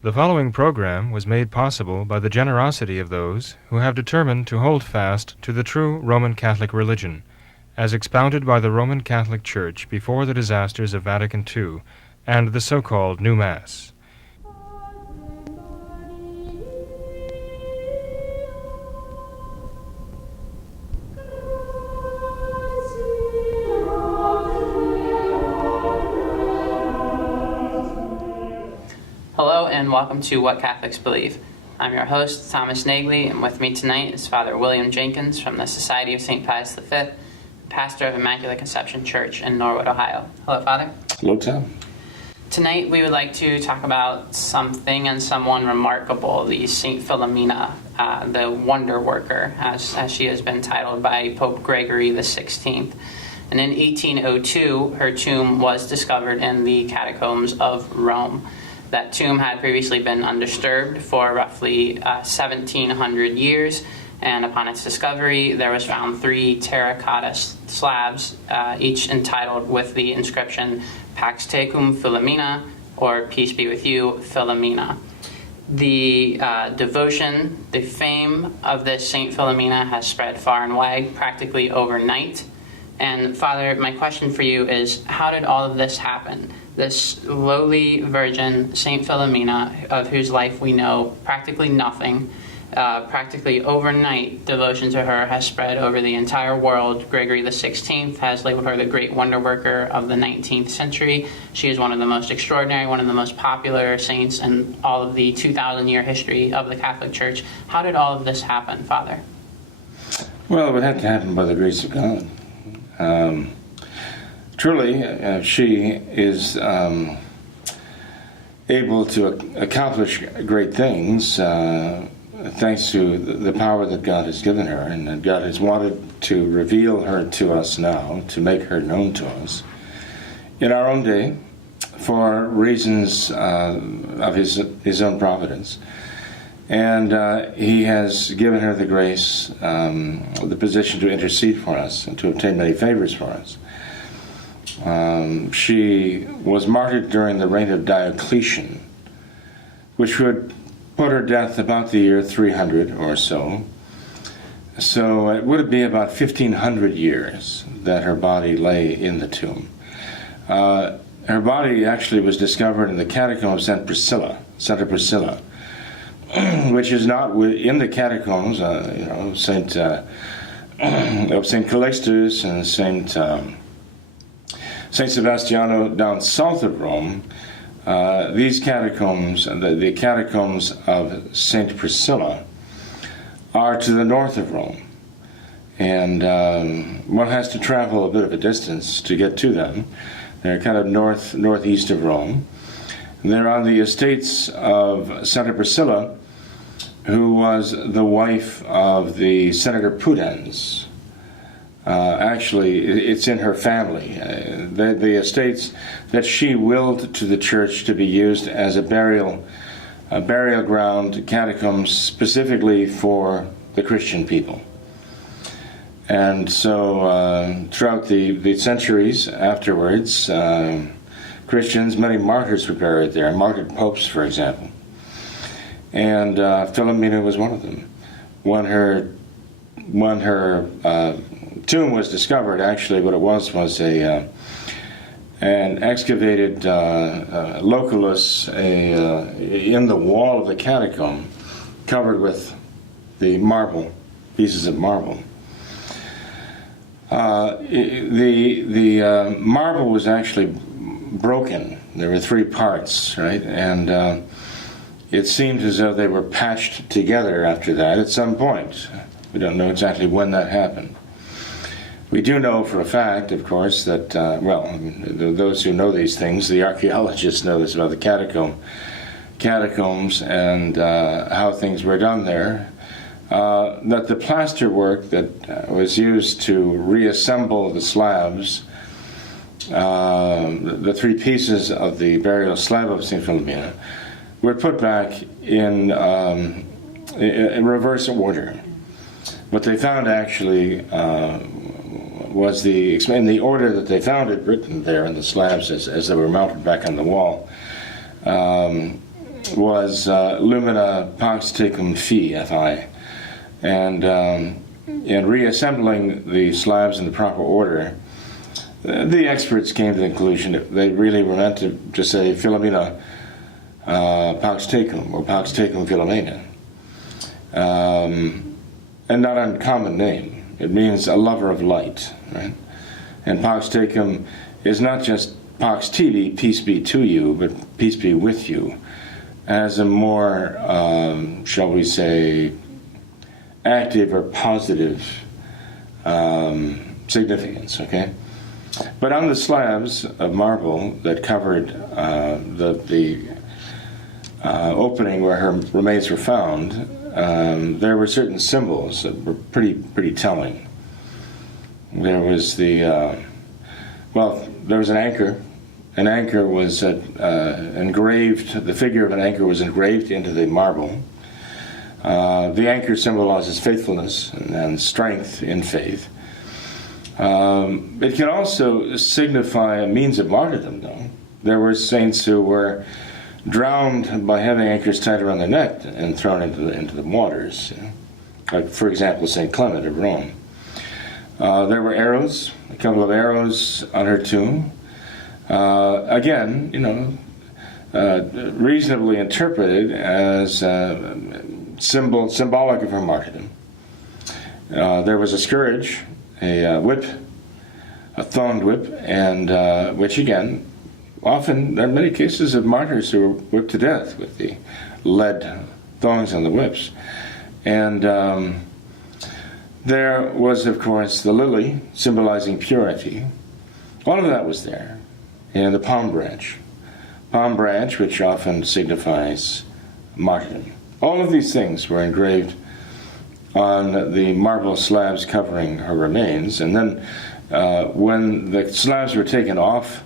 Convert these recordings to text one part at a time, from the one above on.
The following program was made possible by the generosity of those who have determined to hold fast to the true Roman Catholic religion, as expounded by the Roman Catholic Church before the disasters of Vatican II and the so-called New Mass. Hello and welcome to What Catholics Believe. I'm your host, Thomas Nagley, and with me tonight is Father William Jenkins from the Society of St. Pius V, pastor of Immaculate Conception Church in Norwood, Ohio. Hello, Father. Hello, Tom. Tonight we would like to talk about something and someone remarkable, the St. Philomena, the wonder worker, as she has been titled by Pope Gregory XVI. And in 1802, her tomb was discovered in the catacombs of Rome. That tomb had previously been undisturbed for roughly 1,700 years, and upon its discovery, there was found 3 terracotta slabs, each entitled with the inscription Pax Tecum Philomena, or Peace be with you, Philomena. The devotion, the fame of this Saint Philomena has spread far and wide, practically overnight. And Father, my question for you is, how did all of this happen? This lowly virgin, Saint Philomena, of whose life we know practically nothing, practically overnight, devotion to her has spread over the entire world. Gregory XVI has labeled her the great wonder worker of the 19th century. She is one of the most extraordinary, one of the most popular saints in all of the 2,000-year history of the Catholic Church. How did all of this happen, Father? Well, it would have to happen by the grace of God. Truly, she is able to accomplish great things thanks to the power that God has given her, and that God has wanted to reveal her to us now, to make her known to us in our own day for reasons of his own providence. And he has given her the grace, the position to intercede for us and to obtain many favors for us. She was martyred during the reign of Diocletian, which would put her death about the year 300 or so. So it would be about 1,500 years that her body lay in the tomb. Her body actually was discovered in the catacomb of Santa Priscilla, which is not in the catacombs, Saint Calixtus and Saint Sebastiano down south of Rome. These catacombs, the catacombs of Saint Priscilla, are to the north of Rome, and one has to travel a bit of a distance to get to them. They're kind of northeast of Rome. And they're on the estates of Santa Priscilla, who was the wife of the Senator Pudens. Actually, it's in her family. The estates that she willed to the church to be used as a burial ground, catacombs specifically for the Christian people. And so throughout the centuries afterwards, Christians, many martyrs were buried there, martyred popes, for example. And Philomena was one of them. When her tomb was discovered, actually what it was an excavated locus in the wall of the catacomb, covered with the pieces of marble. The marble was actually broken. There were 3 parts, right? And it seemed as though they were patched together after that at some point. We don't know exactly when that happened. We do know for a fact, of course, that, those who know these things, the archaeologists know this about the catacombs and how things were done there, that the plaster work that was used to reassemble the slabs, the 3 pieces of the burial slab of St. Philomena, were put back in reverse order. What they found actually was in the order that they found it written there in the slabs as they were mounted back on the wall. was Lumina Pax Tecum Fi, and in reassembling the slabs in the proper order, the experts came to the conclusion that they really were meant to just say Philomena Pax Tecum or Pax Tecum Philomena, and not an uncommon name. It means a lover of light, right? And Pax Tecum is not just Pax Tibi, peace be to you, but peace be with you, as a more, shall we say, active or positive significance, okay? But on the slabs of marble that covered the opening where her remains were found, there were certain symbols that were pretty telling. There was there was an anchor. An anchor was engraved, the figure of an anchor was engraved into the marble. The anchor symbolizes faithfulness and strength in faith. It can also signify a means of martyrdom, though. There were saints who were drowned by having anchors tied around their neck and thrown into the waters. Like, for example, St. Clement of Rome. There were arrows, a couple of arrows on her tomb. Again, reasonably interpreted as symbolic of her martyrdom. There was a scourge, a whip, a thonged whip, and which again, often there are many cases of martyrs who were whipped to death with the lead thongs on the whips. And there was, of course, the lily, symbolizing purity. All of that was there. And the palm branch, which often signifies martyrdom. All of these things were engraved on the marble slabs covering her remains. And then when the slabs were taken off,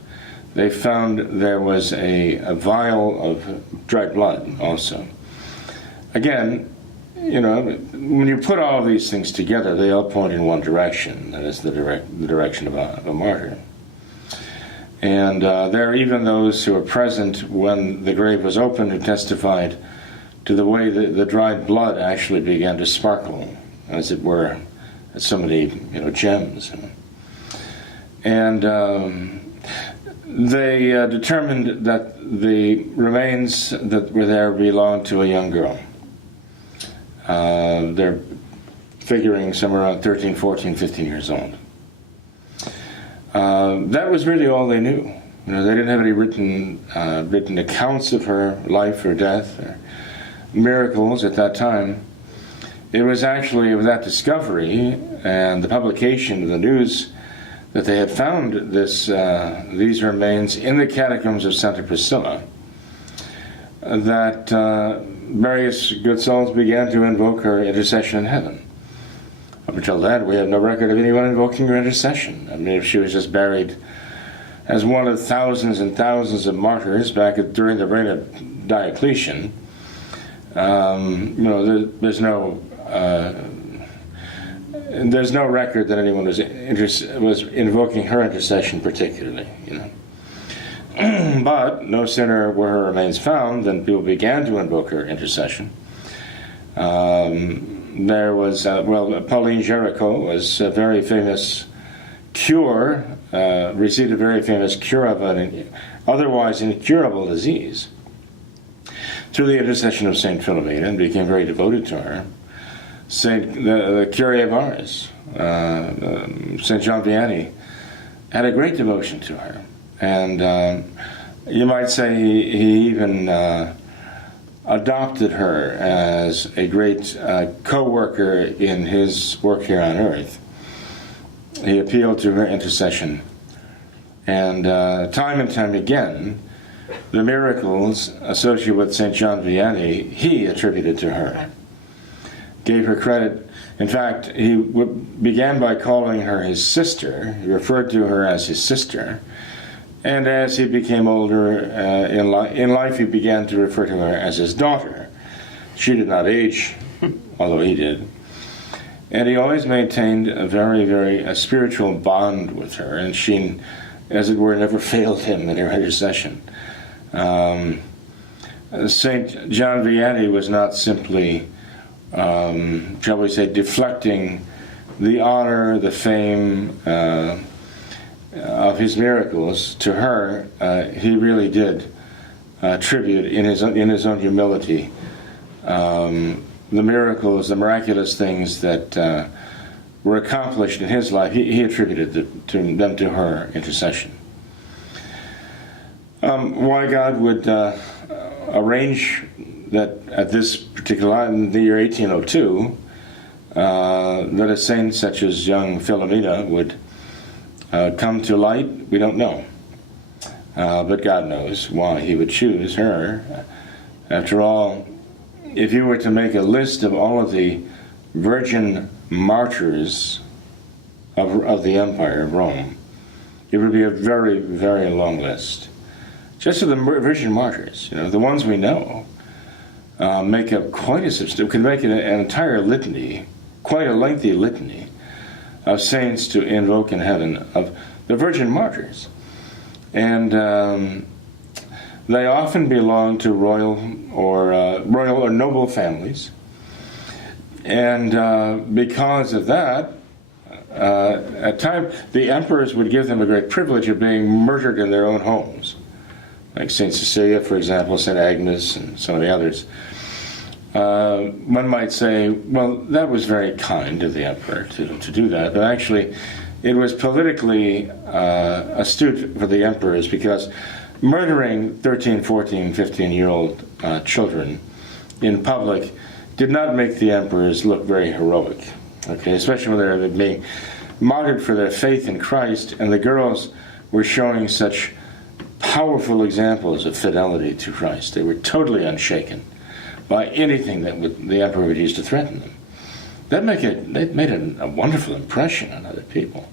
they found there was a vial of dried blood also. Again, when you put all of these things together, they all point in one direction. That is the direction of a martyr. And there are even those who were present when the grave was opened who testified to the way the dried blood actually began to sparkle, as it were, as so many gems. And they determined that the remains that were there belonged to a young girl. They're figuring somewhere around 13, 14, 15 years old. That was really all they knew. They didn't have any written accounts of her life or death or miracles at that time. It was actually with that discovery and the publication of the news that they had found these remains in the catacombs of Santa Priscilla that various good souls began to invoke her intercession in heaven. Up until then, we have no record of anyone invoking her intercession. I mean, if she was just buried as one of thousands and thousands of martyrs during the reign of Diocletian, there's no record that anyone was invoking her intercession particularly. But no sooner were her remains found than people began to invoke her intercession. There was, Pauline Jericho was a very famous received a very famous cure of an otherwise incurable disease through the intercession of Saint Philomena, and became very devoted to her. The Curé of Ars, Saint John Vianney, had a great devotion to her. And you might say he even adopted her as a great co-worker in his work here on earth. He appealed to her intercession. And time and time again, the miracles associated with St. John Vianney, he attributed to her. Gave her credit. In fact, he began by calling her his sister. He referred to her as his sister. And as he became older in life, he began to refer to her as his daughter. She did not age, although he did. And he always maintained a very, very spiritual bond with her, and she, as it were, never failed him in her intercession. St. John Vianney was not simply, shall we say, deflecting the honor, the fame of his miracles to her. He really did tribute in his own humility the miracles, the miraculous things that were accomplished in his life. He attributed them to her intercession. Why God would arrange that at this particular time, in the year 1802, that a saint such as young Philomena would come to light, we don't know. But God knows why he would choose her. After all, if you were to make a list of all of the virgin martyrs of the Empire of Rome, it would be a very, very long list. Just of the virgin martyrs, the ones we know, make up quite a substantial, could make an entire litany, quite a lengthy litany of saints to invoke in heaven of the virgin martyrs. And they often belong to royal or noble families. And because of that, at times the emperors would give them a great privilege of being murdered in their own homes. Like St. Cecilia, for example, St. Agnes, and some of the others. One might say, well, that was very kind of the emperor to do that, but actually it was politically astute for the emperors, because murdering 13, 14, 15-year-old children in public did not make the emperors look very heroic, okay, especially when they were being martyred for their faith in Christ, and the girls were showing such powerful examples of fidelity to Christ. They were totally unshaken by anything that the emperor would use to threaten them. That made a wonderful impression on other people,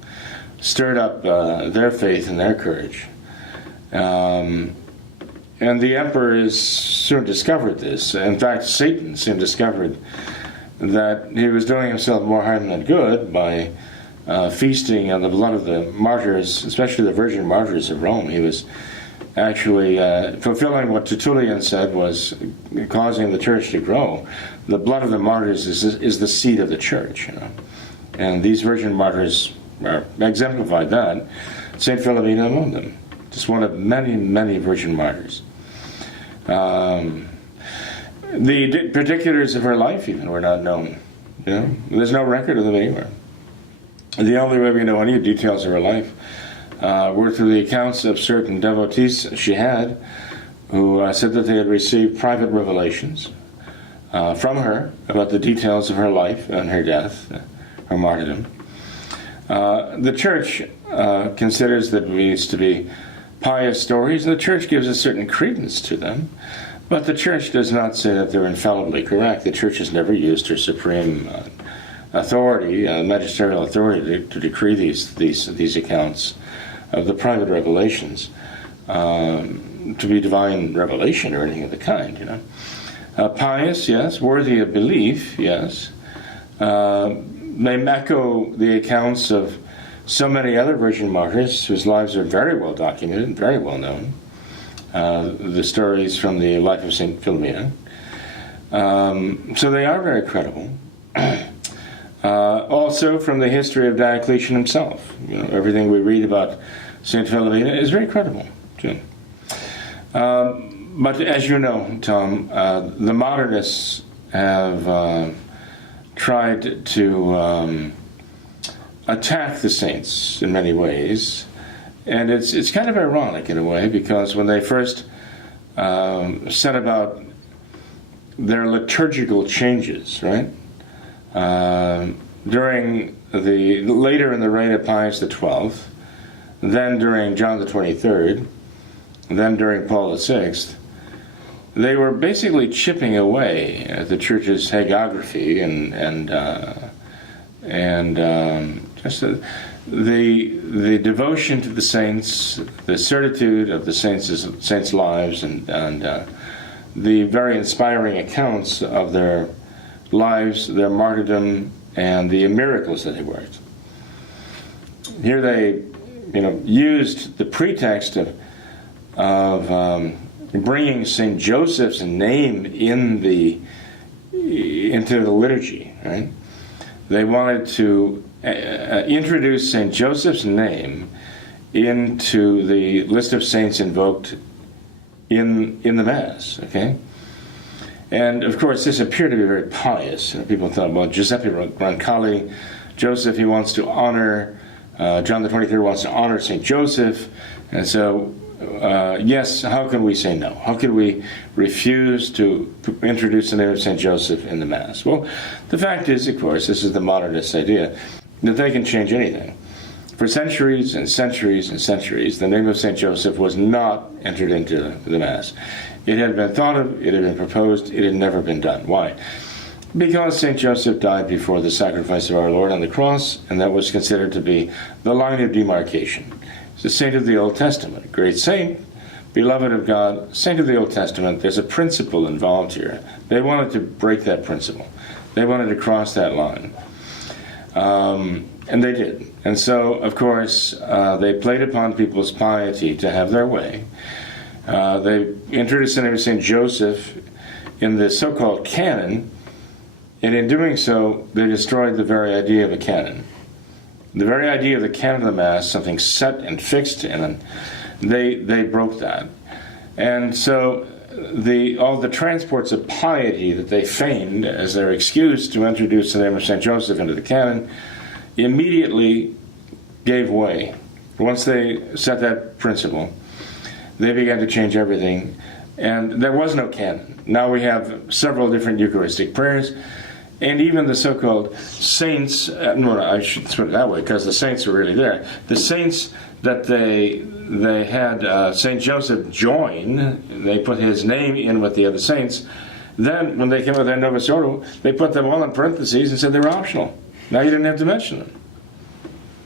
stirred up their faith and their courage. And the emperors soon discovered this. In fact, Satan soon discovered that he was doing himself more harm than good by feasting on the blood of the martyrs, especially the virgin martyrs of Rome. He was actually fulfilling what Tertullian said was causing the church to grow. The blood of the martyrs is the seed of the church, and these virgin martyrs exemplified that. St. Philomena among them, just one of many, many virgin martyrs. The particulars of her life even were not known. There's no record of them anywhere. The only way we know any details of her life were through the accounts of certain devotees she had, who said that they had received private revelations from her about the details of her life and her death, her martyrdom. The church considers that these to be pious stories, and the church gives a certain credence to them, but the church does not say that they're infallibly correct. The church has never used her supreme authority, magisterial authority, to decree these accounts of the private revelations to be divine revelation or anything of the kind. Pious, yes. Worthy of belief, yes. They echo the accounts of so many other virgin martyrs whose lives are very well documented and very well known. The stories from the life of St. Philomena. So they are very credible. Also from the history of Diocletian himself. Everything we read about St. Philomena is very credible, too. But as you know, Tom, the modernists have tried to attack the saints in many ways. And it's kind of ironic in a way, because when they first set about their liturgical changes, right? Later in the reign of Pius XII, then during John the 23rd, then during Paul VI, they were basically chipping away at the church's hagiography and just the devotion to the saints, the certitude of the saints' lives, and the very inspiring accounts of their lives, their martyrdom, and the miracles that they worked. Here they, used the pretext of bringing St. Joseph's name into the liturgy, right? They wanted to introduce St. Joseph's name into the list of saints invoked in the Mass, okay? And of course, this appeared to be very pious. People thought, well, Giuseppe Roncalli, Joseph, he wants to honor, John the 23rd wants to honor St. Joseph. And so, yes, how can we say no? How could we refuse to introduce the name of St. Joseph in the Mass? Well, the fact is, of course, this is the modernist idea, that they can change anything. For centuries and centuries and centuries, the name of St. Joseph was not entered into the Mass. It had been thought of, it had been proposed, it had never been done. Why? Because St. Joseph died before the sacrifice of our Lord on the cross, and that was considered to be the line of demarcation. He's a saint of the Old Testament, a great saint, beloved of God, saint of the Old Testament. There's a principle involved here. They wanted to break that principle. They wanted to cross that line. And they did. And so, of course, they played upon people's piety to have their way. They introduced the name of St. Joseph in the so-called canon, and in doing so, they destroyed the very idea of a canon. The very idea of the canon of the Mass, something set and fixed, and they broke that. And so all the transports of piety that they feigned as their excuse to introduce the name of St. Joseph into the canon immediately gave way. Once they set that principle, they began to change everything, and there was no canon. Now we have several different Eucharistic prayers, and even the so-called saints, no, I should put it that way, because the saints are really there. The saints that they had St. Joseph join, they put his name in with the other saints. Then, when they came with their Novus Ordo, they put them all in parentheses and said they were optional. Now you didn't have to mention them.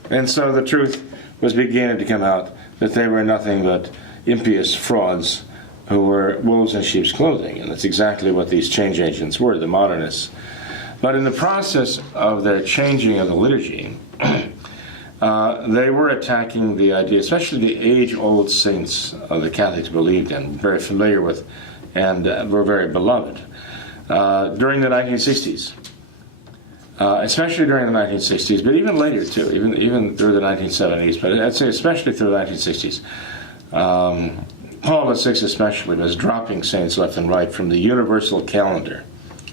And so the truth was beginning to come out that they were nothing but impious frauds who were wolves in sheep's clothing. And that's exactly what these change agents were, the modernists. But in the process of their changing of the liturgy, they were attacking the idea, especially the age-old saints the Catholics believed in, very familiar with, and were very beloved. During the 1960s, especially during the 1960s, but even later too, even through the 1970s, but I'd say especially through the 1960s, Paul VI especially was dropping saints left and right from the universal calendar.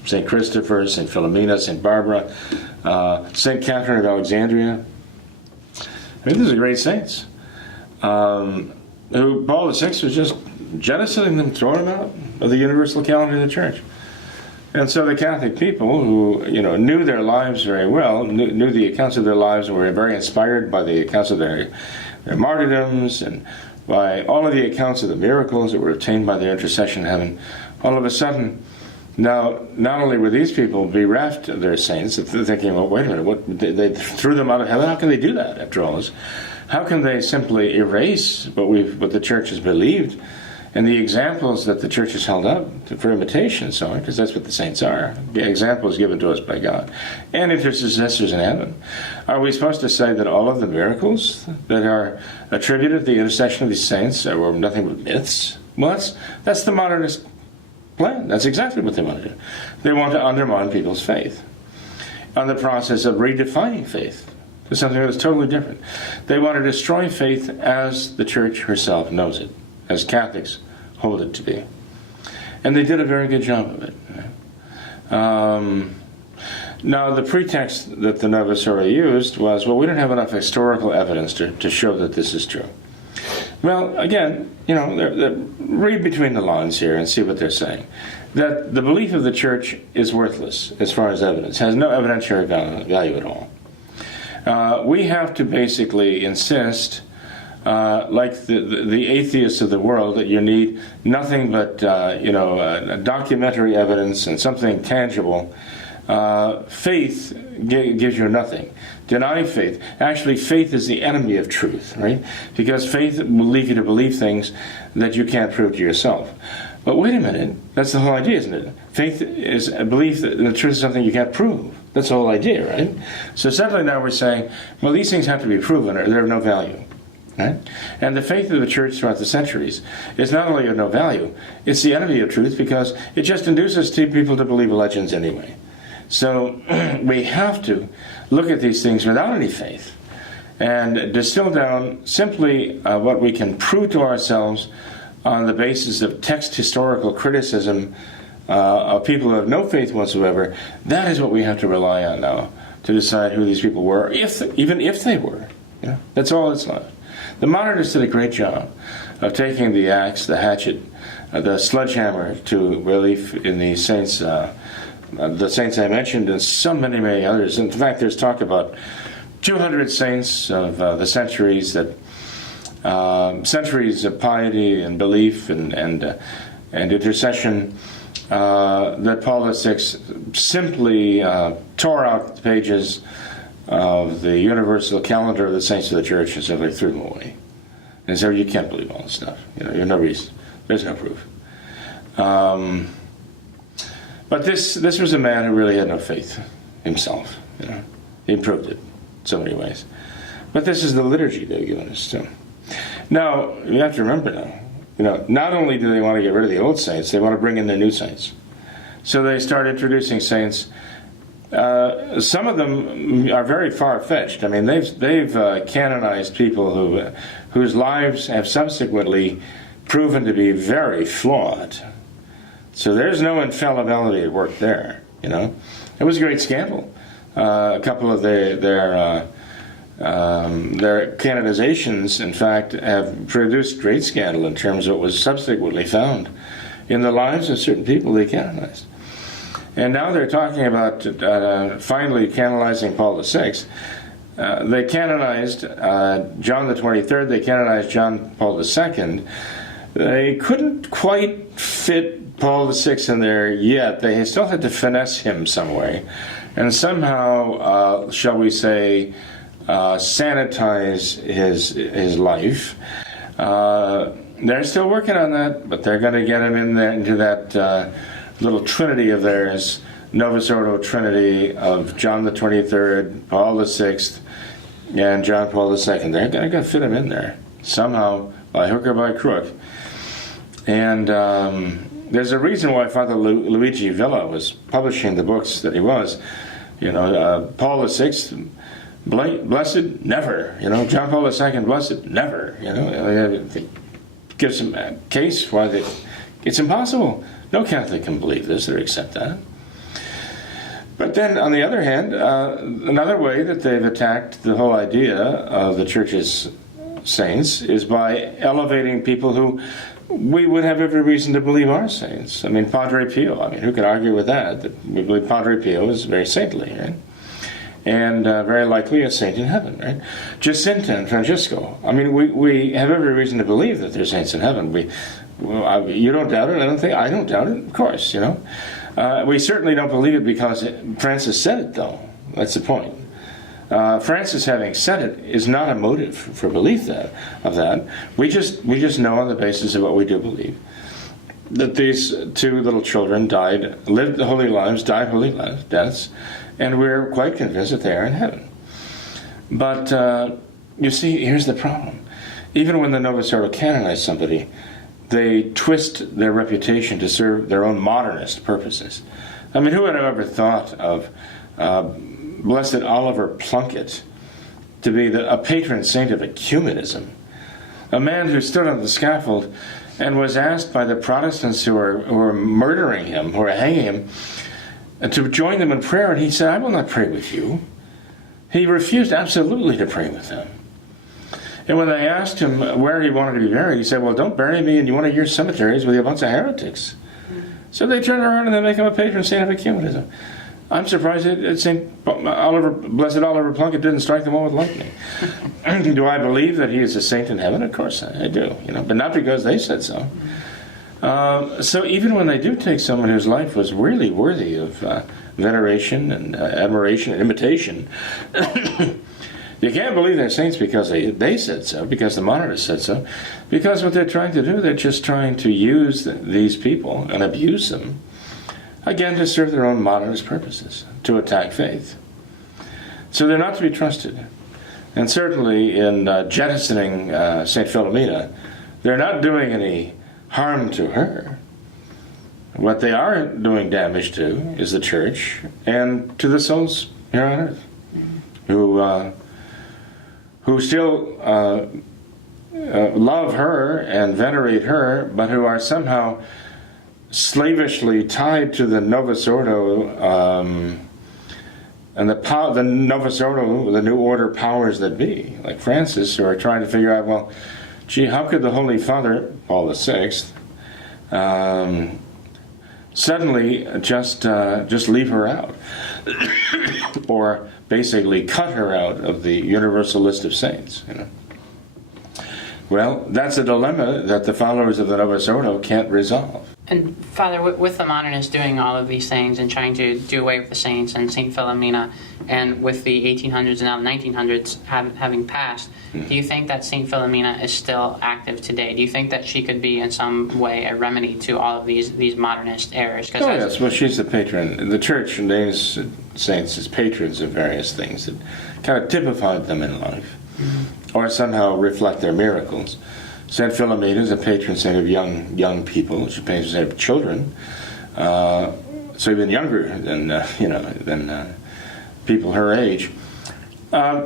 St. Christopher, St. Philomena, St. Barbara, St. Catherine of Alexandria. I mean, these are great saints. Who Paul VI was just jettisoning them, throwing them out of the universal calendar of the church. And so the Catholic people who, knew their lives very well, knew the accounts of their lives, and were very inspired by the accounts of their martyrdoms and by all of the accounts of the miracles that were obtained by their intercession in heaven, all of a sudden, now, not only were these people bereft of their saints, they're thinking, well, wait a minute, they threw them out of heaven? How can they do that, after all this? How can they simply erase what the church has believed and the examples that the church has held up for imitation and so on, because that's what the saints are, the examples given to us by God, and intercessors in heaven. Are we supposed to say that all of the miracles that are attributed to the intercession of these saints were nothing but myths? Well, that's the modernist plan. That's exactly what they want to do. They want to undermine people's faith on the process of redefining faith to something that's totally different. They want to destroy faith as the church herself knows it, as Catholics hold it to be. And they did a very good job of it. Now, the pretext that the Novus Ordo used was, well, we don't have enough historical evidence to show that this is true. Well, again, read between the lines here and see what they're saying. That the belief of the church is worthless as far as evidence, has no evidentiary value at all. We have to basically insist, like the atheists of the world, that you need nothing but documentary evidence and something tangible. Faith gives you nothing. Deny faith. Actually, faith is the enemy of truth, right? Because faith will lead you to believe things that you can't prove to yourself. But wait a minute, that's the whole idea, isn't it? Faith is a belief that the truth is something you can't prove. That's the whole idea, right? So suddenly now we're saying, well, these things have to be proven or they're of no value. Right? And the faith of the church throughout the centuries is not only of no value, it's the enemy of truth because it just induces people to believe legends anyway. So we have to look at these things without any faith and distill down simply what we can prove to ourselves on the basis of text historical criticism of people who have no faith whatsoever. That is what we have to rely on now to decide who these people were, even if they were. That's all that's left. The modernists did a great job of taking the axe, the hatchet, the sledgehammer to relief in the saints I mentioned, and so many, many others. In fact, there's talk about 200 saints of the centuries centuries of piety and belief and intercession that Paul VI simply tore out the pages of the universal calendar of the saints of the church and simply threw them away. And so you can't believe all this stuff. There's no reason. There's no proof. But this was a man who really had no faith himself. He proved it in so many ways. But this is the liturgy they've given us too. Now, you have to remember now, not only do they want to get rid of the old saints, they want to bring in the new saints. So they start introducing saints. Some of them are very far-fetched. I mean, they've canonized people whose lives have subsequently proven to be very flawed. So there's no infallibility at work there. It was a great scandal. A couple of their canonizations, in fact, have produced great scandal in terms of what was subsequently found in the lives of certain people they canonized. And now they're talking about finally canonizing Paul VI. They canonized John the 23rd, they canonized John Paul II. They couldn't quite fit Paul VI in there yet. They still had to finesse him some way. And somehow, shall we say, sanitize his life. They're still working on that, but they're going to get him in there into that little trinity of theirs, Novus Ordo Trinity of John the 23rd, Paul the 6th, and John Paul II. They're going to fit him in there somehow, by hook or by crook. And there's a reason why Father Luigi Villa was publishing the books that he was. Paul VI, blessed, never. John Paul II, blessed, never. It gives him a case why it's impossible. No Catholic can believe this or accept that. But then, on the other hand, another way that they've attacked the whole idea of the Church's saints is by elevating people who we would have every reason to believe are saints. I mean, Padre Pio. Who could argue with that? That we believe Padre Pio is very saintly, right? And very likely a saint in heaven, right? Jacinta and Francisco. We have every reason to believe that they're saints in heaven. You don't doubt it. I don't doubt it. Of course, we certainly don't believe it because Francis said it, though. That's the point. Francis having said it is not a motive for belief of that. We just know on the basis of what we do believe that these two little children lived holy lives, died holy lives, deaths, and we're quite convinced that they are in heaven. But you see, here's the problem. Even when the Novus Ordo canonized somebody, they twist their reputation to serve their own modernist purposes. Who would have ever thought of Blessed Oliver Plunkett to be a patron saint of ecumenism? A man who stood on the scaffold and was asked by the Protestants who were murdering him, who were hanging him, to join them in prayer, and he said, I will not pray with you. He refused absolutely to pray with them. And when they asked him where he wanted to be buried, he said, well, don't bury me in one of your cemeteries with a bunch of heretics. So they turned around and they make him a patron saint of ecumenism. I'm surprised that Blessed Oliver Plunkett didn't strike them all with lightning. Do I believe that he is a saint in heaven? Of course I do, but not because they said so. So even when they do take someone whose life was really worthy of veneration and admiration and imitation, you can't believe they're saints because they said so, because the modernists said so, because what they're trying to do, they're just trying to use these people and abuse them, again, to serve their own modernist purposes, to attack faith. So they're not to be trusted. And certainly in jettisoning St. Philomena, they're not doing any harm to her. What they are doing damage to is the church and to the souls here on earth who still love her and venerate her, but who are somehow slavishly tied to the Novus Ordo and the Novus Ordo, the New Order powers that be, like Francis, who are trying to figure out, well, gee, how could the Holy Father, Paul VI, suddenly just leave her out, or basically cut her out of the universal list of saints? Well, that's a dilemma that the followers of the Novus Ordo can't resolve. And Father, with the modernists doing all of these things and trying to do away with the saints and St. Philomena, and with the 1800s and now the 1900s having passed, do you think that St. Philomena is still active today? Do you think that she could be in some way a remedy to all of these modernist errors? Oh, yes. Well, she's the patron. The Church names saints as patrons of various things that kind of typified them in life, or somehow reflect their miracles. Saint Philomena is a patron saint of young people. She's a patron saint of children, so even younger than people her age.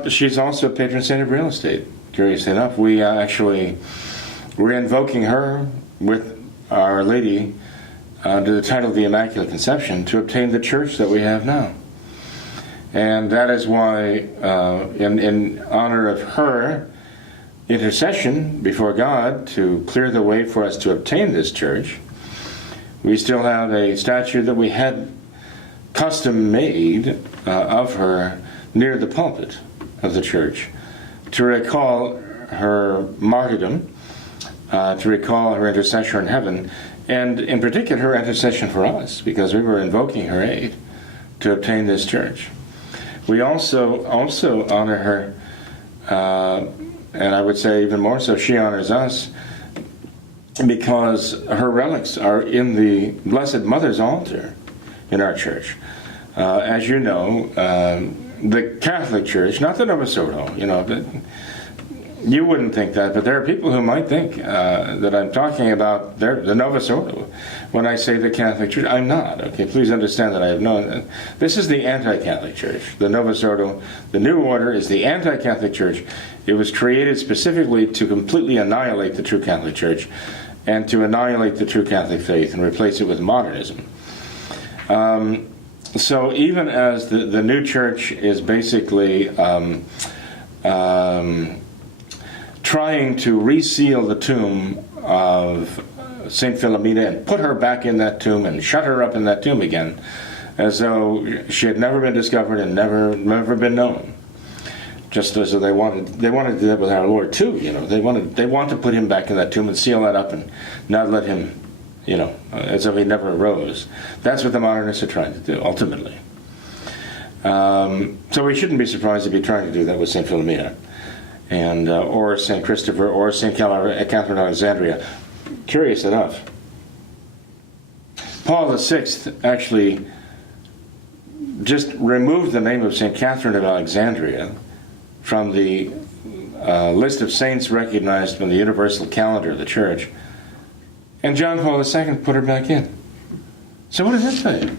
She's also a patron saint of real estate. Curiously enough, we're invoking her with Our Lady under the title of the Immaculate Conception to obtain the church that we have now. And that is why, in honor of her intercession before God to clear the way for us to obtain this church, we still have a statue that we had custom made of her near the pulpit of the church to recall her martyrdom, to recall her intercession in heaven, and in particular her intercession for us, because we were invoking her aid to obtain this church. We also honor her, and I would say even more so, she honors us, because her relics are in the Blessed Mother's altar in our church. As you know, the Catholic Church, not the Novus Ordo, you wouldn't think that, but there are people who might think that I'm talking about the Novus Ordo when I say the Catholic Church. I'm not, okay? Please understand that I have no... This is the anti-Catholic Church. The Novus Ordo, the New Order, is the anti-Catholic Church. It was created specifically to completely annihilate the true Catholic Church and to annihilate the true Catholic faith and replace it with modernism. So even as the new church is basically trying to reseal the tomb of St. Philomena and put her back in that tomb and shut her up in that tomb again, as though she had never been discovered and never been known. Just as they wanted to do that with our Lord too. They want to put him back in that tomb and seal that up and not let him, as though he never arose. That's what the modernists are trying to do ultimately. So we shouldn't be surprised to be trying to do that with St. Philomena, and or St. Christopher or St. Catherine of Alexandria. Curious enough, Paul VI actually just removed the name of St. Catherine of Alexandria from the list of saints recognized from the universal calendar of the Church, and John Paul II put her back in. So what does that say?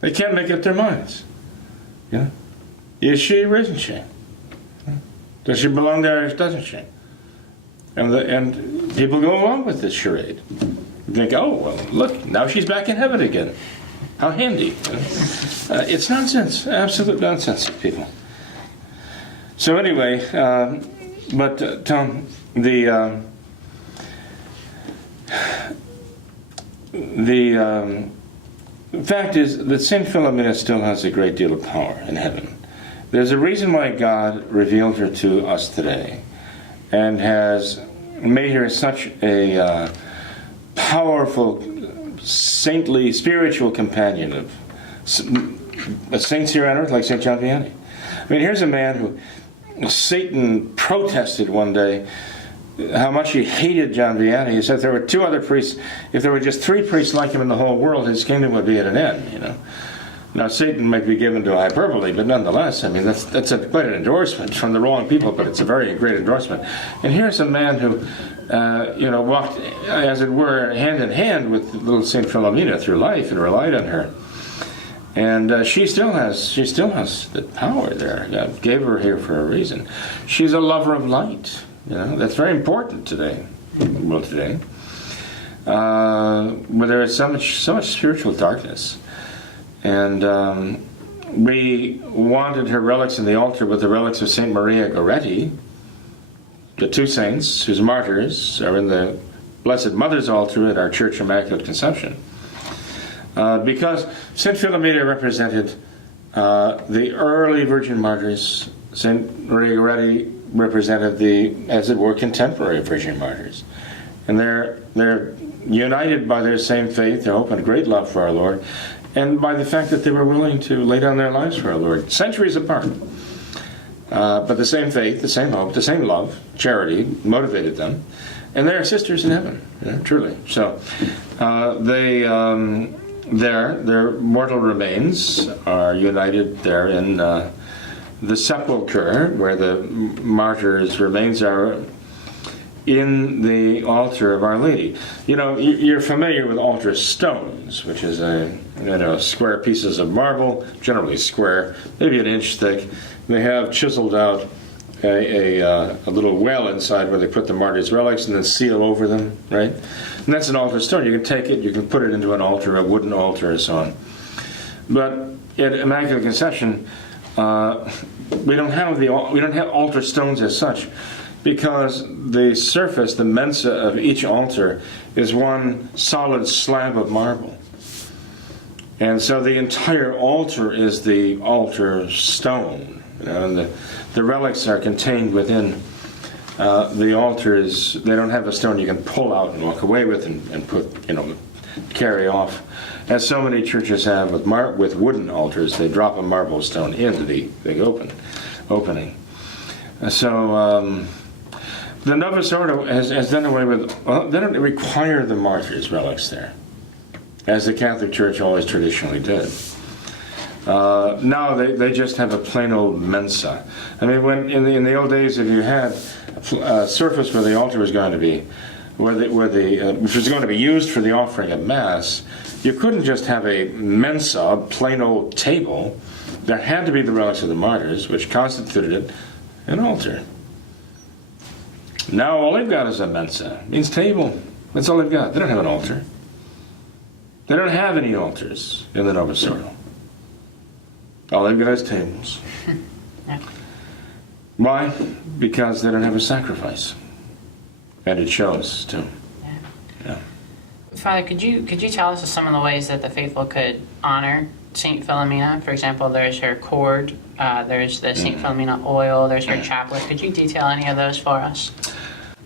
They can't make up their minds. Is she or isn't she? Does she belong there or doesn't she? And people go along with this charade. You think, oh, well, look, now she's back in heaven again. How handy. It's nonsense. Absolute nonsense, people. So anyway, but Tom, the fact is that St. Philomena still has a great deal of power in heaven. There's a reason why God revealed her to us today and has made her such a powerful, saintly, spiritual companion of saints here on earth like St. John Vianney. I mean, here's a man who Satan protested one day how much he hated John Vianney. He said if there were 2 other priests, if there were just 3 priests like him in the whole world, his kingdom would be at an end, Now, Satan might be given to hyperbole, but nonetheless, I mean, that's quite an endorsement from the wrong people, but it's a very great endorsement. And here's a man who, walked, as it were, hand in hand with little Saint Philomena through life and relied on her. And she still has the power there. God gave her here for a reason. She's a lover of light. That's very important today. Well, today, where there is so much spiritual darkness. And we wanted her relics in the altar with the relics of Saint Maria Goretti, the two saints whose martyrs are in the Blessed Mother's altar at our Church Immaculate Conception. Because Saint Philomena represented the early Virgin martyrs. Saint Maria Goretti represented the, as it were, contemporary Virgin martyrs. And they're united by their same faith, their hope, and great love for our Lord, and by the fact that they were willing to lay down their lives for our Lord, centuries apart. But the same faith, the same hope, the same love, charity motivated them, and they are sisters in heaven, truly. So their mortal remains are united there in the sepulchre, where the martyrs' remains are, in the altar of Our Lady. You're familiar with altar stones, which is square pieces of marble, generally square, maybe an inch thick. They have chiseled out a little well inside where they put the martyrs' relics and then seal over them, right? And that's an altar stone. You can take it, you can put it into an altar, a wooden altar, and so on. But at Immaculate Conception, we don't have altar stones as such, because the surface, the mensa of each altar, is one solid slab of marble. And so the entire altar is the altar stone. And the relics are contained within the altars. They don't have a stone you can pull out and walk away with and put, carry off. As so many churches have with wooden altars, they drop a marble stone into the opening. So the Novus Ordo has done away with, they don't require the martyrs' relics there, as the Catholic Church always traditionally did. Now they just have a plain old mensa. I mean, when in the old days, if you had a surface where the altar was going to be, which was going to be used for the offering of Mass, you couldn't just have a mensa, a plain old table. There had to be the relics of the martyrs, which constituted an altar. Now all they've got is a mensa. It means table. That's all they've got. They don't have an altar. They don't have any altars in the Novus Ordo. All they've got is tables. Yeah. Why? Because they don't have a sacrifice. And it shows, too. Yeah. Father, could you tell us some of the ways that the faithful could honor Saint Philomena? For example, there's her cord, there's the Saint Philomena oil, there's her chaplet. Could you detail any of those for us?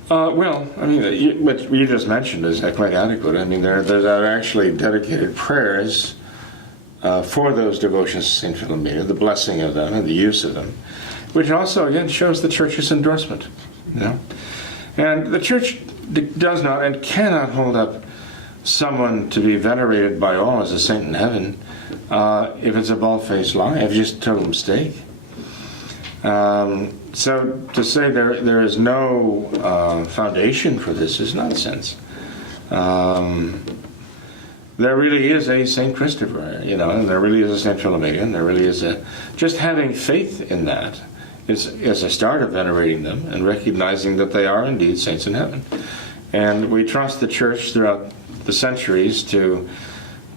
Well, I mean, what you just mentioned is quite adequate. I mean, there are actually dedicated prayers for those devotions to Saint Philomena, the blessing of them and the use of them, which also, again, shows the Church's endorsement. And the Church does not and cannot hold up someone to be venerated by all as a saint in heaven if it's a bald-faced lie, if it's just a total mistake. So to say there is no foundation for this is nonsense. There really is a Saint Christopher, and there really is a Saint Philomena, and there really is just having faith in that is a start of venerating them and recognizing that they are indeed saints in heaven. And we trust the Church throughout the centuries to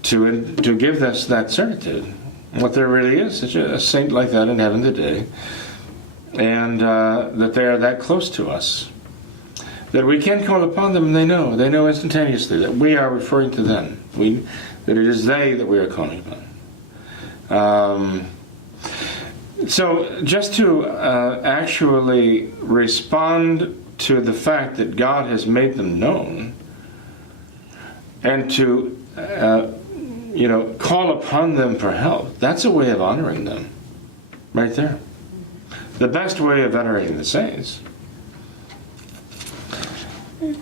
give us that certitude. What there really is a saint like that in heaven today, and that they are that close to us, that we can call upon them, and they know instantaneously that we are referring to them, that it is they that we are calling upon. So just to actually respond to the fact that God has made them known, and to call upon them for help, that's a way of honoring them, right there. The best way of venerating the saints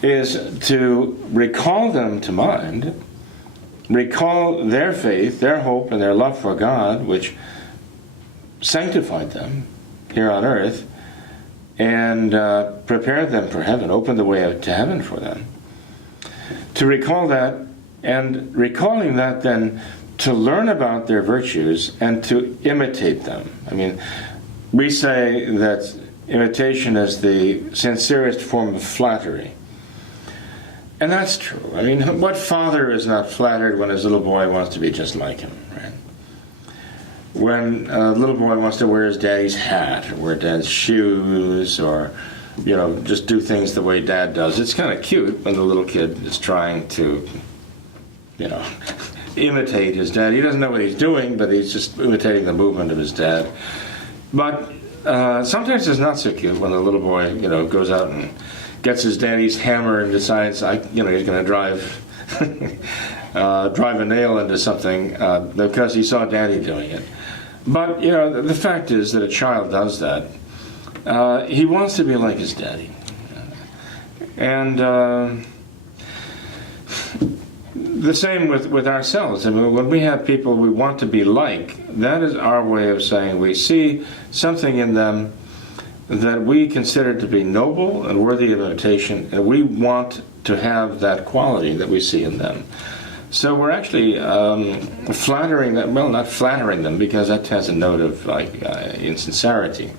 is to recall them to mind recall their faith, their hope, and their love for God, which sanctified them here on earth, and prepared them for heaven, opened the way to heaven for them. To recall that, and recalling that then to learn about their virtues and to imitate them. I mean, we say that imitation is the sincerest form of flattery. And that's true. I mean, what father is not flattered when his little boy wants to be just like him, right? When a little boy wants to wear his daddy's hat, or wear dad's shoes, or, just do things the way dad does. It's kind of cute when the little kid is trying to, imitate his dad. He doesn't know what he's doing, but he's just imitating the movement of his dad. But sometimes it's not so cute when the little boy, goes out and gets his daddy's hammer and decides, he's going to drive a nail into something because he saw daddy doing it. But, the fact is that a child does that. He wants to be like his daddy. And the same with ourselves. I mean, when we have people we want to be like, that is our way of saying we see something in them that we consider to be noble and worthy of imitation, and we want to have that quality that we see in them. So we're actually flattering them. Well, not flattering them, because that has a note of insincerity.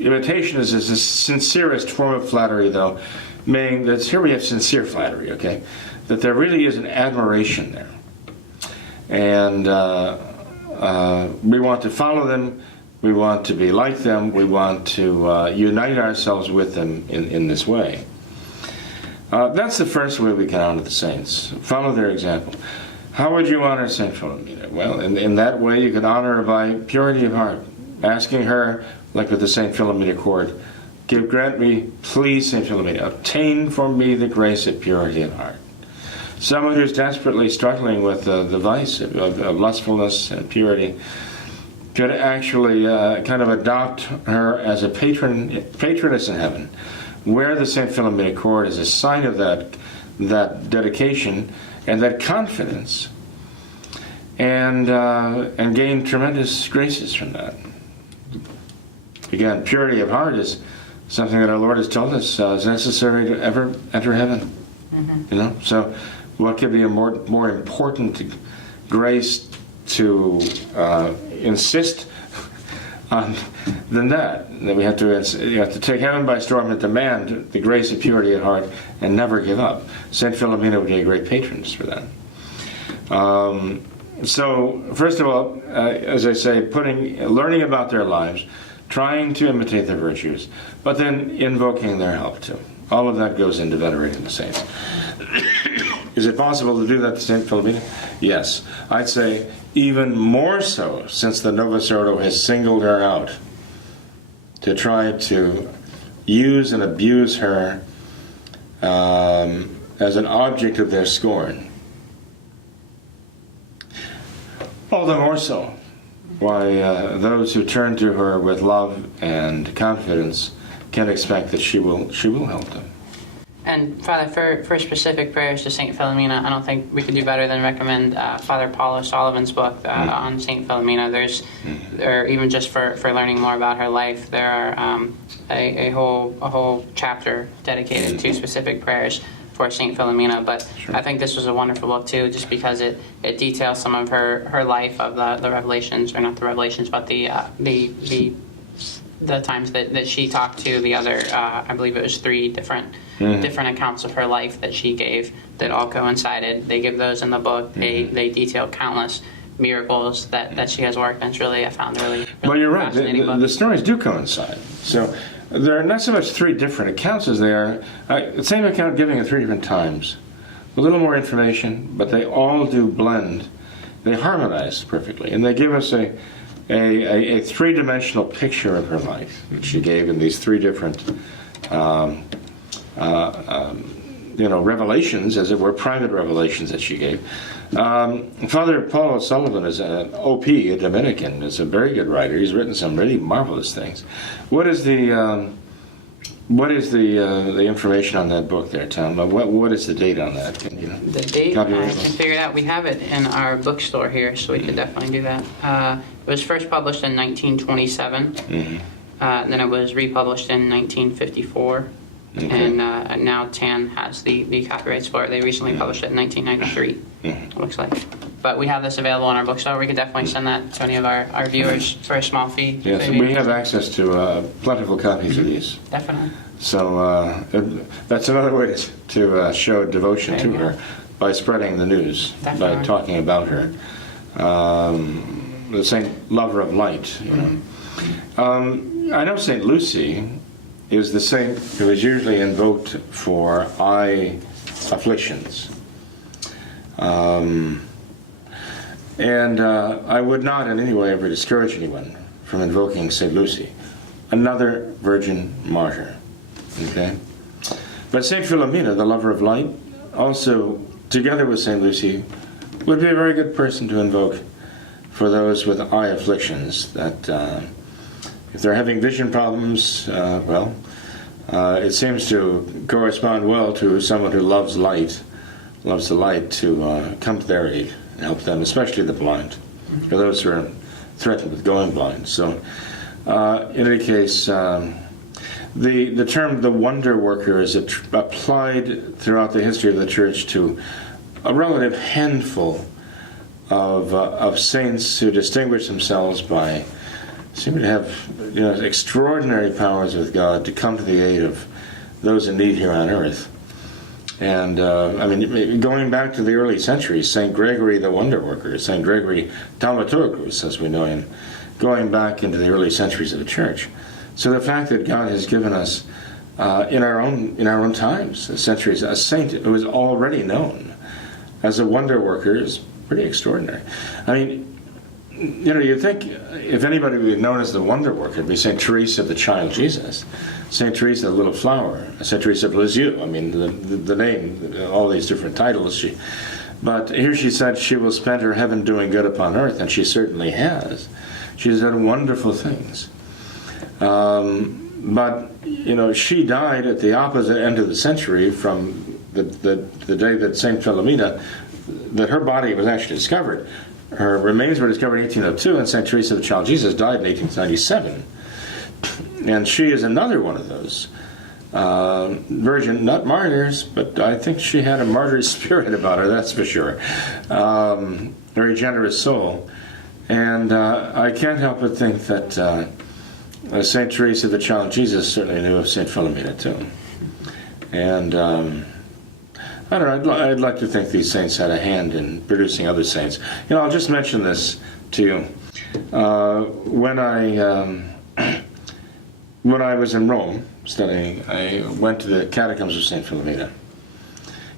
Imitation is the sincerest form of flattery, though, meaning that here we have sincere flattery, okay? That there really is an admiration there. And we want to follow them, we want to be like them, we want to unite ourselves with them in this way. That's the first way we can honor the saints. Follow their example. How would you honor St. Philomena? Well, in that way you could honor her by purity of heart, asking her, like with the St. Philomena court, grant me, please, St. Philomena, obtain for me the grace of purity of heart. Someone who's desperately struggling with the vice of lustfulness and purity could actually kind of adopt her as a patroness in heaven. Wear the St. Philomena cord as a sign of that dedication and that confidence, and gain tremendous graces from that. Again, purity of heart is something that our Lord has told us is necessary to ever enter heaven. Mm-hmm. So what could be a more important grace to insist on than that we have to take heaven by storm and demand the grace of purity of heart and never give up. Saint Philomena would be a great patron for that. So first of all, as I say, learning about their lives, trying to imitate their virtues, but then invoking their help too. All of that goes into venerating the saints. Is it possible to do that to St. Philomena? Yes. I'd say even more so, since the Novus Ordo has singled her out to try to use and abuse her as an object of their scorn. All the more so why those who turn to her with love and confidence can expect that she will help them. And Father, for specific prayers to St. Philomena, I don't think we could do better than recommend Father Paul O'Sullivan's book on St. Philomena. Or even just for learning more about her life, there are a whole chapter dedicated to specific prayers for St. Philomena. But sure. I think this was a wonderful book too, just because it details some of her life of the revelations, or not the revelations, but the times that she talked to the other, I believe it was 3 different accounts of her life that she gave that all coincided. They give those in the book. They detail countless miracles that she has worked, and it's really, I found really well, you're right. Fascinating book. The stories do coincide. So there are not so much 3 different accounts as they are the same account given at 3 different times. A little more information, but they all do blend. They harmonize perfectly, and they give us a 3-dimensional picture of her life, which she gave in these 3 different revelations, as it were, private revelations that she gave. Father Paul O'Sullivan is an OP, a Dominican, is a very good writer. He's written some really marvelous things. What is the What is the information on that book there, Tom? What is the date on that? Can you The date, I copyright can it? figure it out. We have it in our bookstore here, so we could definitely do that. It was first published in 1927. Then it was republished in 1954. Okay. And now TAN has the copyrights for it. They recently published it in 1993, it looks like. But we have this available in our bookstore. We could definitely send that to any of our viewers for a small fee. Yes, Maybe. we have access to plentiful copies of these. Definitely. So that's another way to show devotion There to you go. her, by spreading the news, by Definitely. talking about her. The Saint Lover of Light, you know. I know Saint Lucy is the saint who is usually invoked for eye afflictions. And I would not in any way ever discourage anyone from invoking Saint Lucy, another virgin martyr. Okay? But Saint Philomena, the lover of light, also, together with Saint Lucy, would be a very good person to invoke for those with eye afflictions, that if they're having vision problems, it seems to correspond well to someone who loves the light, to come to their aid and help them, especially the blind, or those who are threatened with going blind. So, in any case, the term the wonder worker is applied throughout the history of the Church to a relative handful of saints who distinguish themselves by seeming to have extraordinary powers with God to come to the aid of those in need here on earth. And going back to the early centuries, Saint Gregory the Wonder Worker, Saint Gregory Thaumaturgus, as we know him, going back into the early centuries of the Church. So the fact that God has given us in our own times, centuries, a saint who is already known as a wonder worker is pretty extraordinary. I mean, you'd think if anybody would be known as the wonder worker, it'd be Saint Teresa of the Child Jesus, Saint Teresa of the Little Flower, Saint Teresa of Lisieux. I mean, the name, all these different titles. But here she said she will spend her heaven doing good upon earth, and she certainly has. She's done wonderful things. But she died at the opposite end of the century from the day that Saint Philomena, that her body was actually discovered. Her remains were discovered in 1802, and Saint Teresa of the Child Jesus died in 1897. And she is another one of those virgin, not martyrs, but I think she had a martyr spirit about her, that's for sure. Very generous soul. And I can't help but think that Saint Teresa of the Child Jesus certainly knew of Saint Philomena too. And I don't know, I'd like to think these saints had a hand in producing other saints. I'll just mention this to you. When I was in Rome studying, I went to the catacombs of St. Philomena.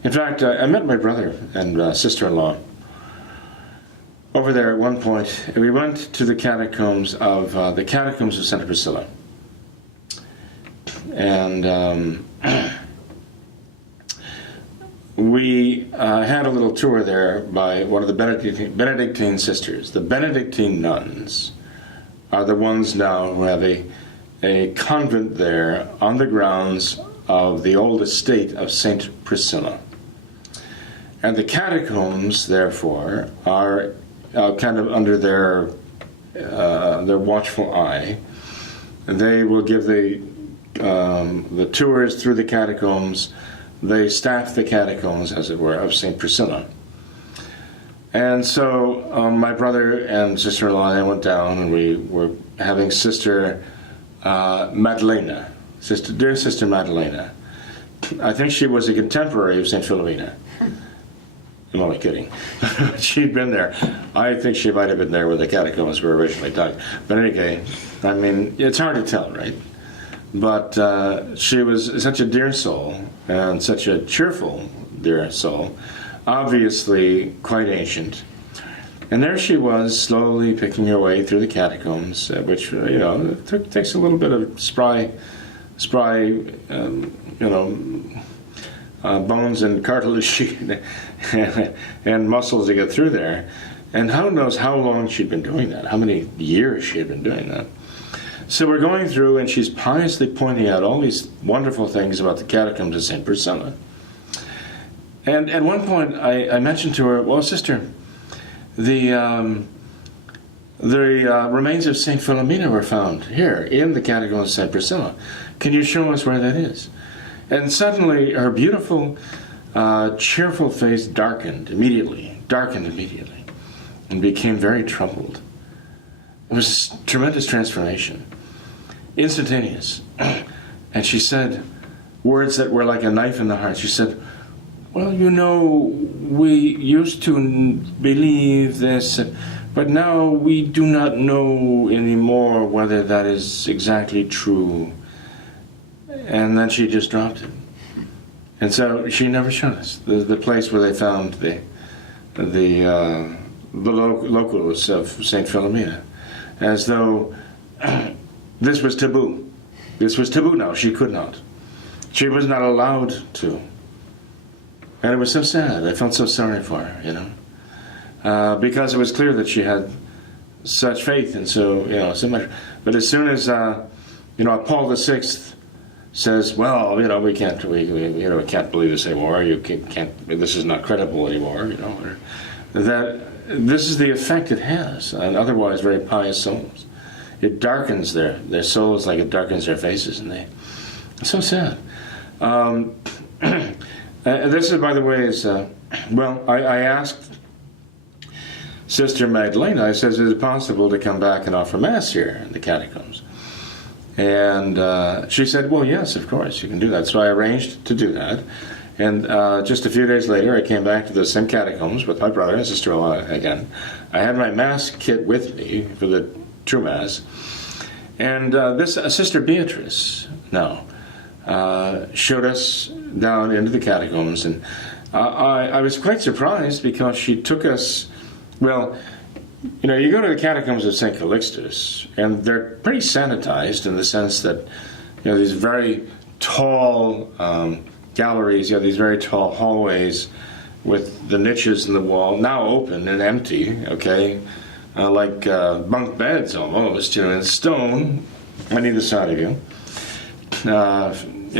In fact, I met my brother and sister-in-law over there at one point. We went to the catacombs of Santa Priscilla. And we had a little tour there by one of the Benedictine sisters. The Benedictine nuns are the ones now who have a convent there on the grounds of the old estate of Saint Priscilla. And the catacombs, therefore, are kind of under their watchful eye. And they will give the tours through the catacombs. They staff the catacombs, as it were, of St. Priscilla. And so my brother and sister-in-law and I went down, and we were having Sister Madalena, dear Sister Madalena. I think she was a contemporary of St. Philomena. I'm only kidding. She'd been there. I think she might have been there when the catacombs were originally dug. But anyway, I mean, it's hard to tell, right? But she was such a dear soul, and such a cheerful dear soul, obviously quite ancient. And there she was, slowly picking her way through the catacombs, which, takes a little bit of spry bones and cartilage and muscles to get through there. And who knows how long she'd been doing that, how many years she had been doing that. So we're going through, and she's piously pointing out all these wonderful things about the catacombs of St. Priscilla. And at one point, I mentioned to her, well, sister, the remains of St. Philomena were found here in the catacombs of St. Priscilla. Can you show us where that is? And suddenly, her beautiful, cheerful face darkened immediately, and became very troubled. It was a tremendous transformation, instantaneous. And she said words that were like a knife in the heart. She said, well, you know, we used to believe this, but now we do not know anymore whether that is exactly true. And then she just dropped it. And so she never showed us the place where they found the locals of St. Philomena, as though this was taboo. This was taboo now. She could not. She was not allowed to. And it was so sad. I felt so sorry for her, you know, because it was clear that she had such faith and so much. But as soon as Paul VI says, well, we can't believe this anymore. You can't. This is not credible anymore. Or that this is the effect it has on otherwise very pious souls. It darkens their souls like it darkens their faces, and it's so sad. This is, by the way, I asked Sister Magdalena, I says, is it possible to come back and offer Mass here in the catacombs? And she said, well, yes, of course, you can do that. So I arranged to do that. And just a few days later, I came back to the same catacombs with my brother and sister-in-law again. I had my Mass kit with me for the true Mass. And this Sister Beatrice now showed us down into the catacombs. And I was quite surprised because she took us, well, you go to the catacombs of St. Calixtus, and they're pretty sanitized in the sense that, these very tall galleries, these very tall hallways with the niches in the wall, now open and empty, like bunk beds almost, in stone on either side of you. You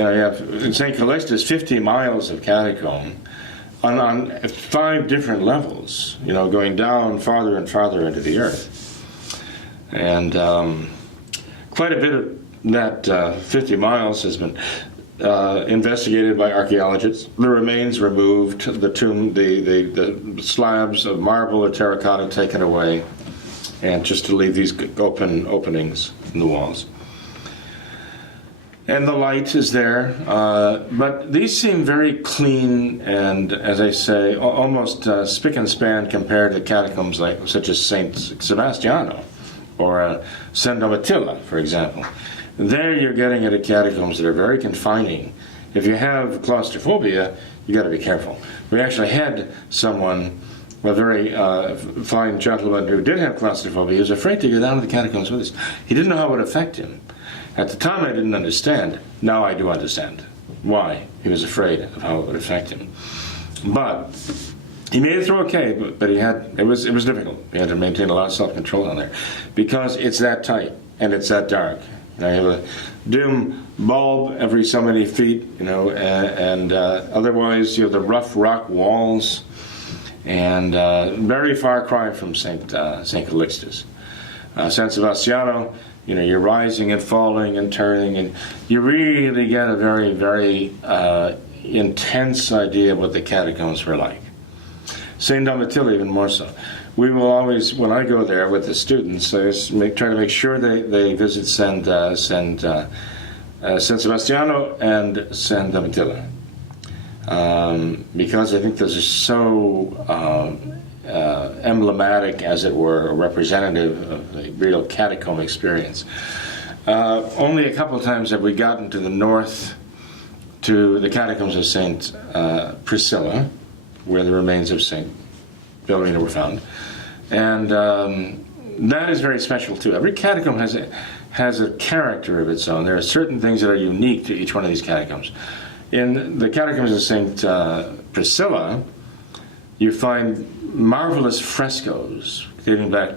have in St. Calixtus 50 miles of catacomb on 5 different levels, going down farther and farther into the earth. And quite a bit of that 50 miles has been investigated by archaeologists. The remains removed, the tomb, the slabs of marble or terracotta taken away, and just to leave these openings in the walls. And the light is there, but these seem very clean and, as I say, almost spick and span compared to catacombs such as Saint Sebastiano or San Domitilla, for example. There you're getting at catacombs that are very confining. If you have claustrophobia, you got to be careful. We actually had someone, a very fine gentleman who did have claustrophobia. He was afraid to go down to the catacombs with us. He didn't know how it would affect him. At the time, I didn't understand. Now I do understand why he was afraid of how it would affect him. But he made it through okay. But it was difficult. He had to maintain a lot of self-control down there because it's that tight and it's that dark. You have a dim bulb every so many feet, and otherwise you have the rough rock walls, and very far cry from Saint Calixtus. San Sebastiano, you're rising and falling and turning, and you really get a very, very intense idea of what the catacombs were like. St. Domitilla, even more so. We will always, when I go there with the students, I try to make sure they visit San Sebastiano and San Domitilla, because I think those are so emblematic, as it were, or representative of the real catacomb experience. Only a couple of times have we gotten to the north, to the catacombs of St. Priscilla, where the remains of St. Philomena were found. And that is very special too. Every catacomb has a character of its own. There are certain things that are unique to each one of these catacombs. In the catacombs of St. Priscilla, you find marvelous frescoes dating back,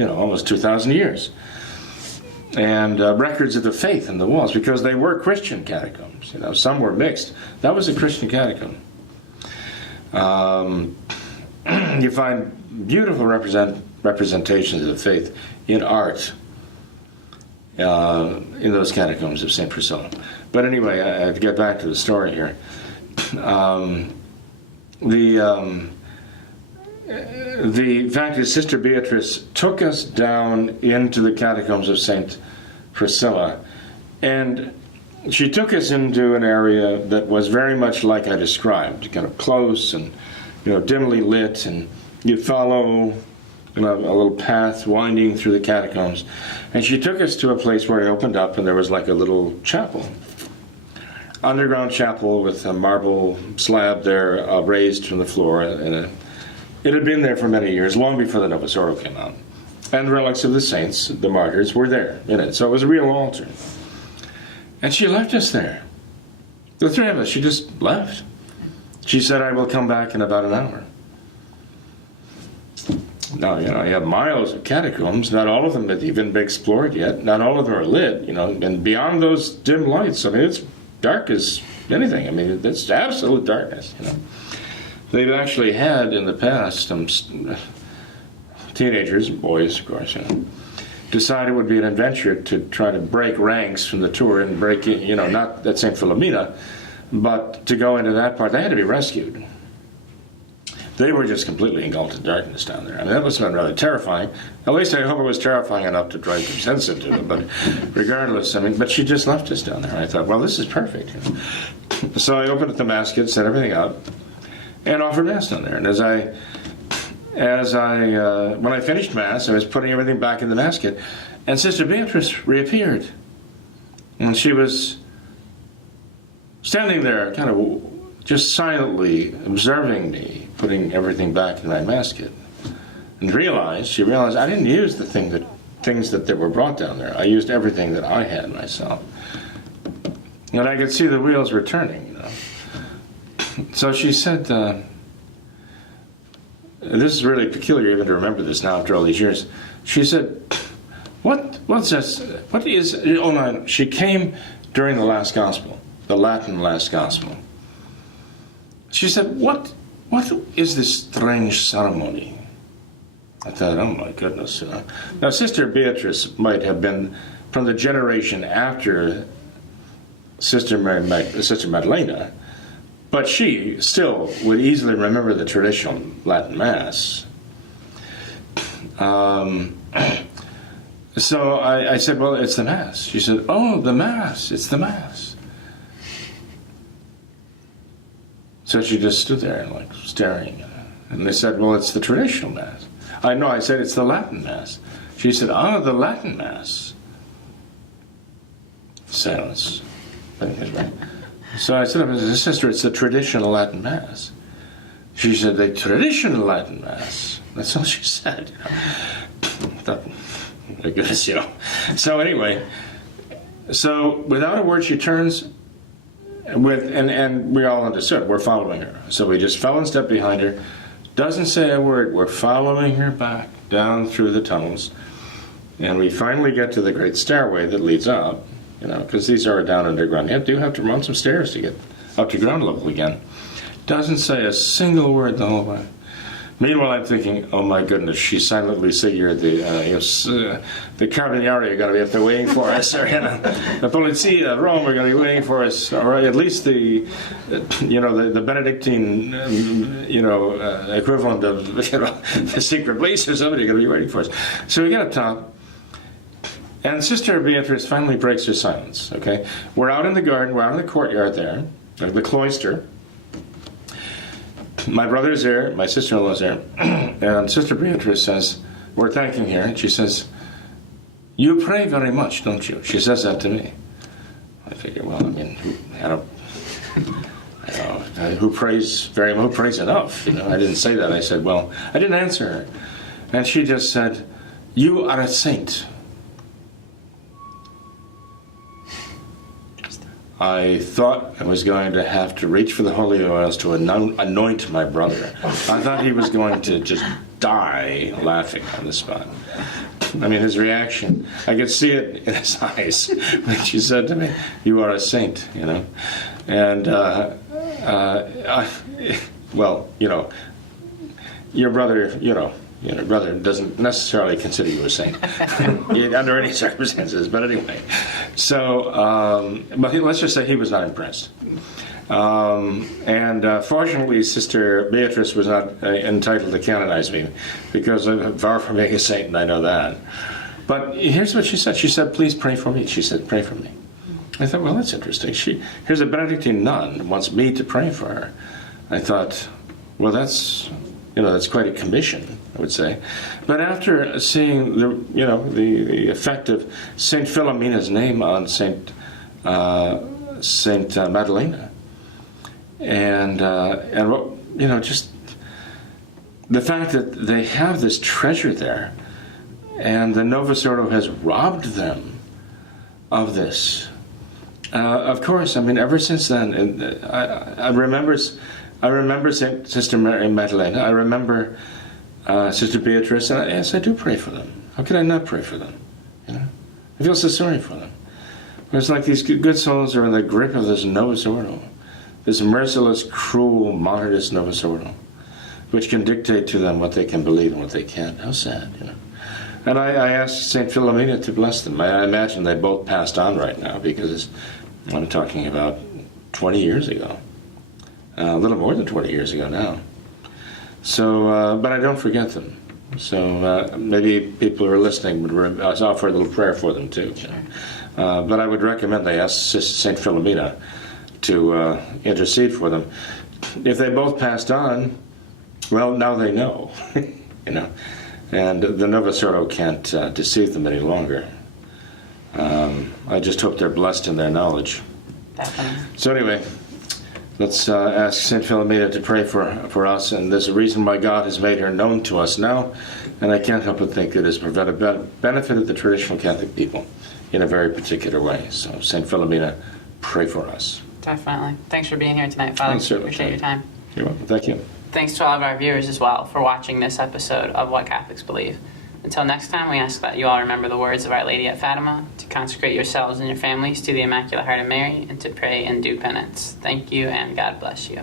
almost 2,000 years. and records of the faith in the walls, because they were Christian catacombs. Some were mixed. That was a Christian catacomb. You find beautiful representations of the faith in art in those catacombs of St. Priscilla. But anyway, I have to get back to the story here. The fact is, Sister Beatrice took us down into the catacombs of St. Priscilla, and she took us into an area that was very much like I described, kind of close and dimly lit, and you follow a little path winding through the catacombs. And she took us to a place where it opened up, and there was like a little chapel, underground chapel with a marble slab there raised from the floor, and it had been there for many years, long before the Novus Ordo came out. And the relics of the saints, the martyrs, were there in it. So it was a real altar. And she left us there. The three of us, she just left. She said, "I will come back in about an hour." Now, you have miles of catacombs. Not all of them have even been explored yet. Not all of them are lit, and beyond those dim lights, it's dark as anything. It's absolute darkness, They've actually had in the past some teenagers, boys, of course, decided it would be an adventure to try to break ranks from the tour and break in, not at St. Philomena, but to go into that part. They had to be rescued. They were just completely engulfed in darkness down there. That must have been rather terrifying. At least I hope it was terrifying enough to try to sense it to it. But regardless, but she just left us down there. I thought, well, this is perfect. So I opened up the basket, set everything up, and offered Mass down there. And when I finished Mass, I was putting everything back in the basket, and Sister Beatrice reappeared. And she was standing there, kind of just silently observing me, putting everything back in my basket. And she realized I didn't use the things that were brought down there. I used everything that I had myself. And I could see the wheels were turning, So she said, this is really peculiar even to remember this now after all these years. She said, what's this? What is, oh no, she came during the last gospel, the Latin last gospel. She said, what is this strange ceremony? I thought, oh my goodness. Now, Sister Beatrice might have been from the generation after Sister Madalena, but she still would easily remember the traditional Latin Mass. So I said, well, it's the Mass. She said, oh, the Mass, it's the Mass. So she just stood there, staring. And they said, well, it's the traditional Mass. I said, it's the Latin Mass. She said, oh, the Latin Mass. Silence. So I said, sister, it's the traditional Latin Mass. She said, the traditional Latin Mass. That's all she said. My goodness, So anyway, without a word, she turns and we all understood. We're following her. So we just fell and stepped behind her. Doesn't say a word. We're following her back down through the tunnels. And we finally get to the great stairway that leads up. Because these are down underground. You do have to run some stairs to get up to ground level again. Doesn't say a single word the whole way. Meanwhile, I'm thinking, oh my goodness, she silently figured the Carabinieri are going to be up there waiting for us, or the Polizia, Rome are going to be waiting for us, or at least the Benedictine, equivalent of the secret police or somebody going to be waiting for us. So we get up top. And Sister Beatrice finally breaks her silence, okay? We're out in the garden, we're out in the courtyard there, the cloister. My brother's there, my sister-in-law's there, and Sister Beatrice says, we're thanking her, and she says, you pray very much, don't you? She says that to me. I figure, well, who prays enough? I didn't say that. I said, well, I didn't answer her. And she just said, you are a saint. I thought I was going to have to reach for the holy oils to anoint my brother. I thought he was going to just die laughing on the spot. I mean, his reaction, I could see it in his eyes when she said to me, "You are a saint," you know. And, well, you know, your brother, your brother doesn't necessarily consider you a saint under any circumstances. But anyway, so, but let's just say he was not impressed. Fortunately, Sister Beatrice was not entitled to canonize me, because I'm far from being a saint, and I know that. But here's what she said. She said, "Please pray for me." She said, "Pray for me." I thought, well, that's interesting. Here's a Benedictine nun who wants me to pray for her. I thought, well, that's quite a commission, I would say. But after seeing the effect of Saint Philomena's name on Saint Madalena, and just the fact that they have this treasure there, and the Novus Ordo has robbed them of this. Of course, I mean, ever since then, I remember Sister Mary Magdalena. I remember Sister Beatrice, and yes, I do pray for them. How could I not pray for them? I feel so sorry for them. It's like these good souls are in the grip of this Novus Ordo, this merciless, cruel, modernist Novus Ordo, which can dictate to them what they can believe and what they can't. How sad, And I asked St. Philomena to bless them. I imagine they both passed on right now, because I'm talking about 20 years ago. A little more than 20 years ago now. So, but I don't forget them. So maybe people who are listening would offer a little prayer for them too. But I would recommend they ask St. Philomena to intercede for them. If they both passed on, well, now they know, and the Novus Ordo can't deceive them any longer. I just hope they're blessed in their knowledge. Definitely. So anyway, let's ask St. Philomena to pray for us, and there's a reason why God has made her known to us now, and I can't help but think it has benefited the traditional Catholic people in a very particular way. So St. Philomena, pray for us. Definitely. Thanks for being here tonight, Father. Appreciate your time. You're welcome. Thank you. Thanks to all of our viewers as well for watching this episode of What Catholics Believe. Until next time, we ask that you all remember the words of Our Lady at Fatima, to consecrate yourselves and your families to the Immaculate Heart of Mary, and to pray and do penance. Thank you, and God bless you.